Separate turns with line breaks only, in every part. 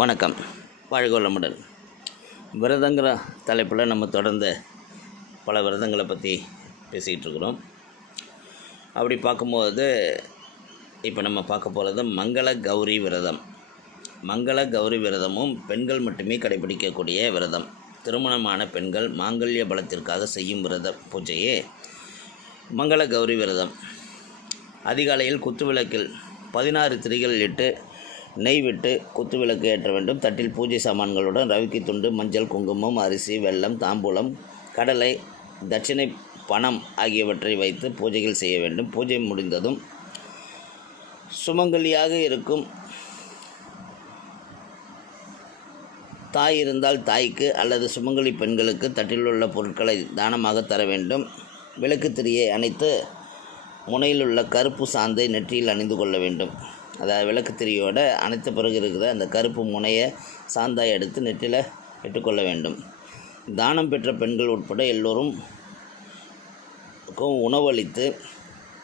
வணக்கம். வாழ்க வளமுடன் விரதங்கிற தலைப்பில் நம்ம தொடர்ந்து பல விரதங்களை பற்றி பேசிக்கிட்டு இருக்கிறோம். அப்படி பார்க்கும்போது இப்போ நம்ம பார்க்க போகிறது மங்கள கௌரி விரதம். மங்கள கௌரி விரதமும் பெண்கள் மட்டுமே கடைபிடிக்கக்கூடிய விரதம். திருமணமான பெண்கள் மாங்கல்ய பலத்திற்காக செய்யும் விரத பூஜையே மங்கள கௌரி விரதம். அதிகாலையில் குத்துவிளக்கில் பதினாறு திரிகள் இட்டு நெய் விட்டு குத்துவிளக்கு ஏற்ற வேண்டும். தட்டில் பூஜை சாமான்களுடன் ரவிக்கு துண்டு மஞ்சள் குங்குமம் அரிசி வெல்லம் தாம்பூலம் கடலை தட்சிணை பணம் ஆகியவற்றை வைத்து பூஜைகள் செய்ய வேண்டும். பூஜை முடிந்ததும் சுமங்கலியாக இருக்கும் தாய் இருந்தால் தாய்க்கு அல்லது சுமங்கலி பெண்களுக்கு தட்டில் உள்ள பொருட்களை தானமாக தர வேண்டும். விளக்கு திரியை அணைத்து முனையில் உள்ள கருப்பு சாந்தை நெற்றியில் அணிந்து கொள்ள வேண்டும். அதாவது விளக்கு திரியோட அணைத்த பிறகு இருக்கிற அந்த கருப்பு முனையை சாந்தாய் எடுத்து நெற்றியில் இட்டுக்கொள்ள வேண்டும். தானம் பெற்ற பெண்கள் உட்பட எல்லோரும் உணவளித்து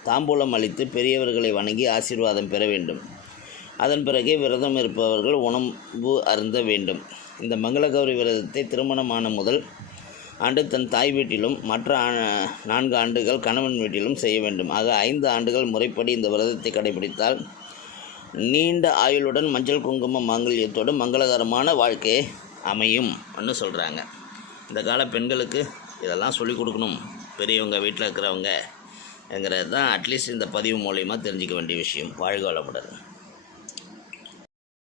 தாம்பூலம் அளித்து பெரியவர்களை வணங்கி ஆசீர்வாதம் பெற வேண்டும். அதன் பிறகே விரதம் இருப்பவர்கள் உணவு அருந்த வேண்டும். இந்த மங்களகௌரி விரதத்தை திருமணமான முதல் ஆண்டு தன் தாய் வீட்டிலும் மற்ற நான்கு ஆண்டுகள் கணவன் வீட்டிலும் செய்ய வேண்டும். ஆக ஐந்து ஆண்டுகள் முறைப்படி இந்த விரதத்தை கடைபிடித்தால் நீண்ட ஆயுளுடன் மஞ்சள் குங்குமம் மாங்கல்யத்தோடு மங்களகரமான வாழ்க்கையை அமையும் ன்னு சொல்கிறாங்க இந்த கால பெண்களுக்கு இதெல்லாம் சொல்லிக் கொடுக்கணும். பெரியவங்க வீட்டில் இருக்கிறவங்க என்கிறது தான் அட்லீஸ்ட் இந்த பதிவு மூலயமா தெரிஞ்சிக்க வேண்டிய விஷயம். வாழ்க வளமுடன்.